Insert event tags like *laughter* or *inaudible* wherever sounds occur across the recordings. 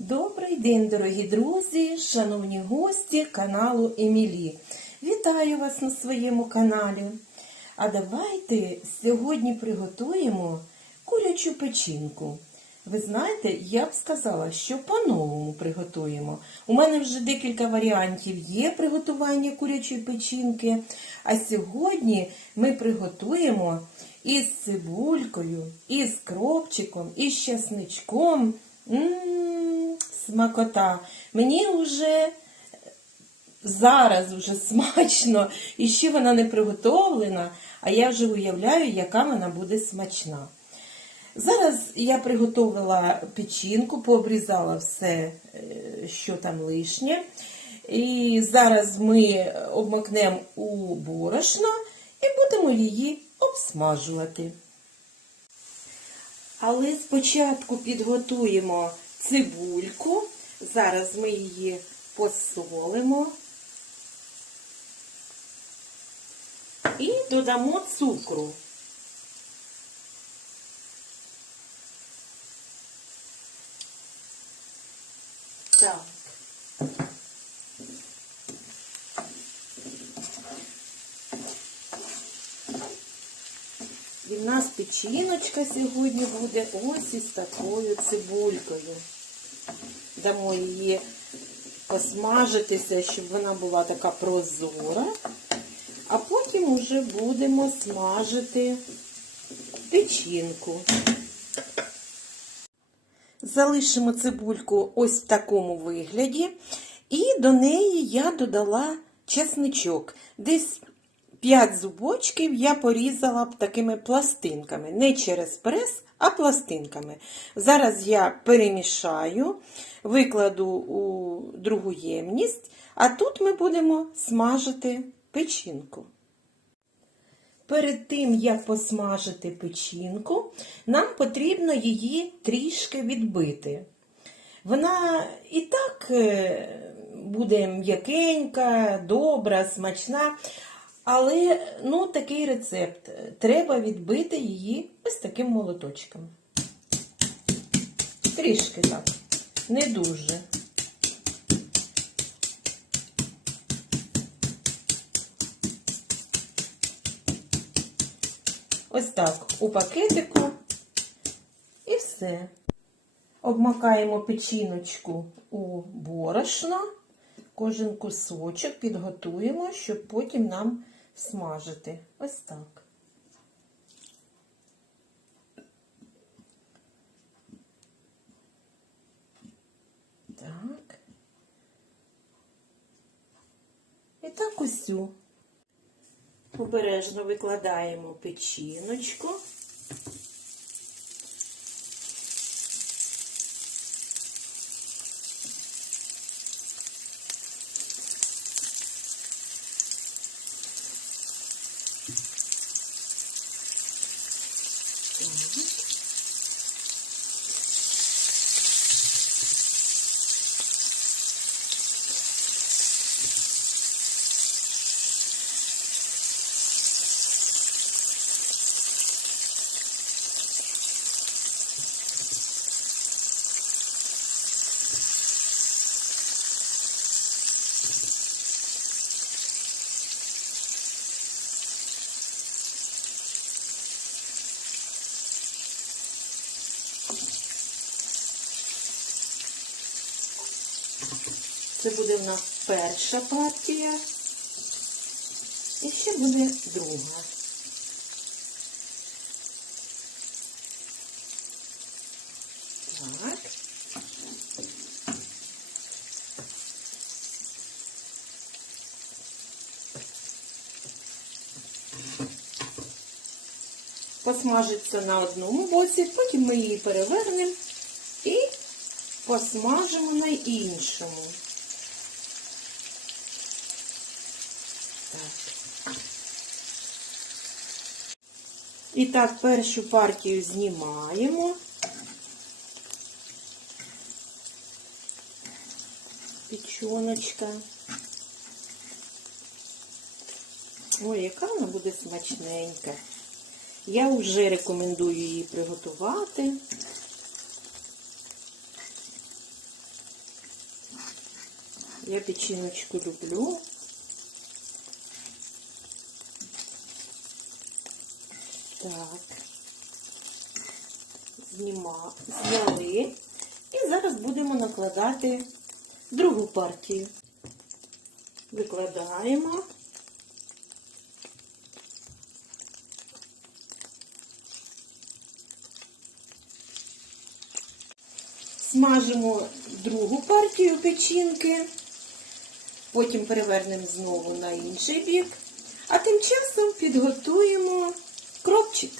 Добрий день, дорогі друзі, шановні гості каналу Емілі. Вітаю вас на своєму каналі. А давайте сьогодні приготуємо курячу печінку. Ви знаєте, я б сказала, що по-новому приготуємо. У мене вже декілька варіантів є приготування курячої печінки. А сьогодні ми приготуємо із цибулькою, із кропчиком, із часничком. М, смакота. Мені вже зараз вже *laughs* смачно, і ще вона не приготовлена, а я вже уявляю, яка вона буде смачна. Зараз я приготувала печінку, пообрізала все, е, що там лишнє. І зараз ми обмакнемо у борошно і будемо її обсмажувати. Але спочатку підготуємо цибульку. Зараз ми її посолимо і додамо цукру. І в нас печіночка сьогодні буде ось із такою цибулькою. Дамо її посмажитися, щоб вона була така прозора. А потім вже будемо смажити печінку. Залишимо цибульку ось в такому вигляді. І до неї я додала чесничок. Десь 5 зубочків я порізала б такими пластинками. Не через прес, а пластинками. Зараз я перемішаю, викладу у другу ємність, а тут ми будемо смажити печінку. Перед тим, як посмажити печінку, нам потрібно її трішки відбити. Вона і так е, буде м'якенька, добра, смачна. Але ну, такий рецепт. Треба відбити її ось таким молоточком. Трішки так, не дуже. Ось так у пакетику і все. Обмакаємо печіночку у борошно, кожен кусочок підготуємо, щоб потім нам смажити. Ось так. Так. І так усю. Обережно викладаємо печіночку. Це буде в нас перша партія. І ще буде друга. Так. Посмажиться на одному боці, потім ми її перевернемо і посмажимо на іншому. І так, першу партію знімаємо. Печоночка. Ой, яка вона буде смачненька. Я вже рекомендую її приготувати. Я печіночку люблю. Так. Зніма, зняли. І зараз будемо накладати другу партію. Викладаємо. Смажимо другу партію печінки, потім перевернемо знову на інший бік, а тим часом підготуємо кропчик.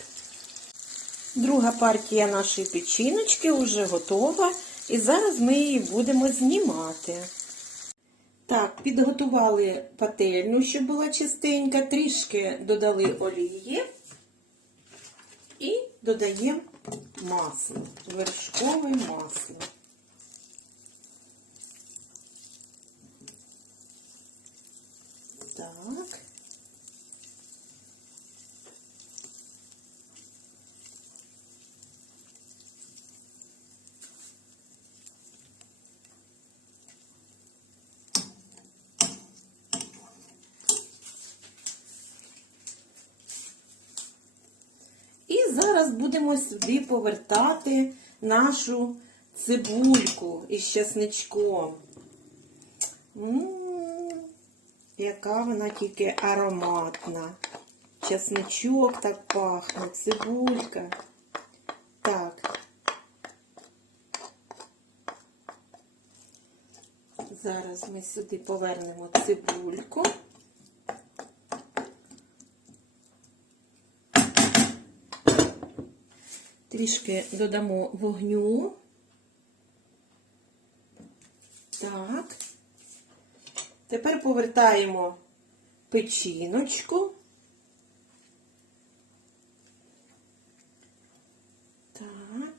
Друга партія нашої печіночки вже готова, і зараз ми її будемо знімати. Так, підготували пательню, щоб була чистенька, трішки додали олії і додаємо масло, вершкове масло. Так. І зараз будемо сюди повертати нашу цибульку із чесничком. М, яка вона тільки ароматна. Чесничок так пахне, цибулька. Так. Зараз ми сюди повернемо цибульку. Трішки додамо вогню. Так. Тепер повертаємо печіночку. Так.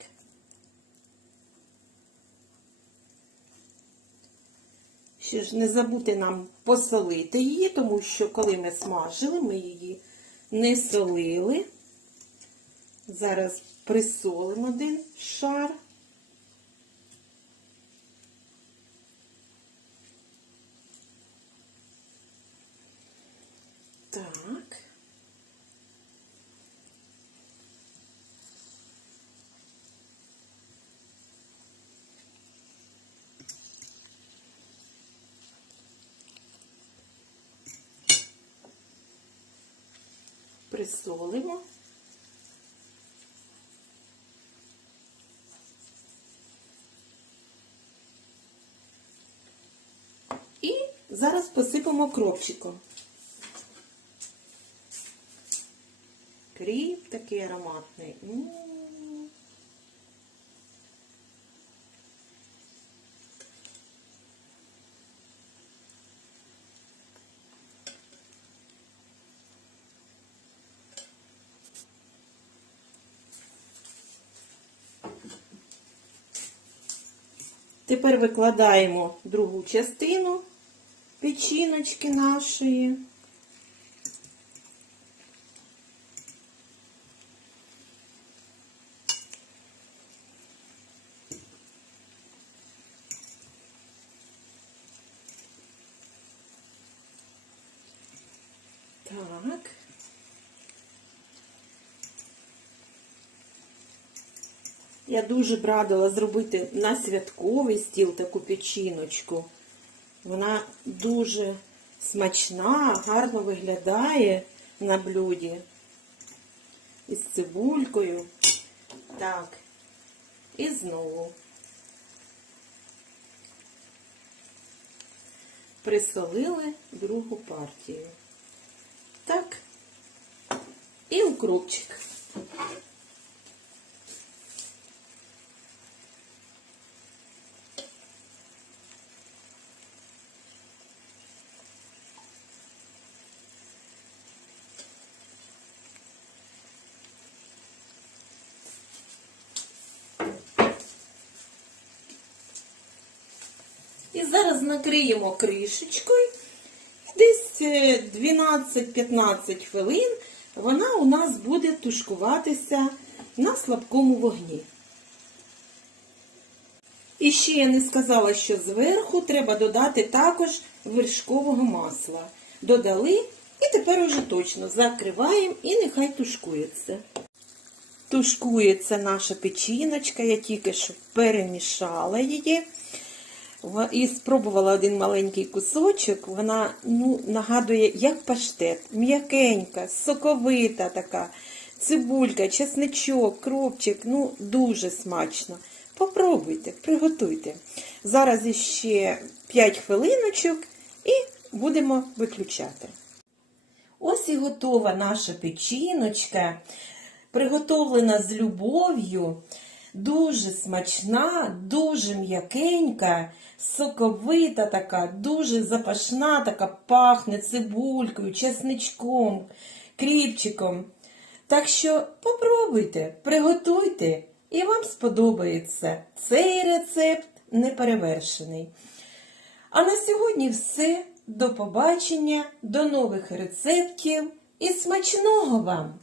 Ще ж не забути нам посолити її, тому що коли ми смажили, ми її не солили. Зараз присолимо один шар. Так. Присолимо. І зараз посипемо кропчиком. Кріп такий ароматний. Тепер викладаємо другу частину печіночки нашої. Так. Я дуже б радила зробити на святковий стіл таку печіночку. Вона дуже смачна, гарно виглядає на блюді. Із цибулькою. Так. І знову. Присолили другу партію. Так. І укропчик. І зараз накриємо кришечкою. Десь е, 12-15 хвилин вона у нас буде тушкуватися на слабкому вогні. І ще я не сказала, що зверху треба додати також вершкового масла. Додали і тепер уже точно закриваємо і нехай тушкується. Тушкується наша печіночка, я тільки що перемішала її. І спробувала один маленький кусочок. Вона ну, нагадує, як паштет, м'якенька, соковита така, цибулька, чесничок, кропчик. Ну, дуже смачно. Попробуйте, приготуйте. Зараз іще 5 хвилиночок і будемо виключати. Ось і готова наша печіночка, приготовлена з любов'ю, дуже смачна, дуже м'якенька, соковита така, дуже запашна, така пахне цибулькою, чесничком, кріпчиком. Так що попробуйте, приготуйте, і вам сподобається. Цей рецепт неперевершений. А на сьогодні все. До побачення, до нових рецептів і смачного вам!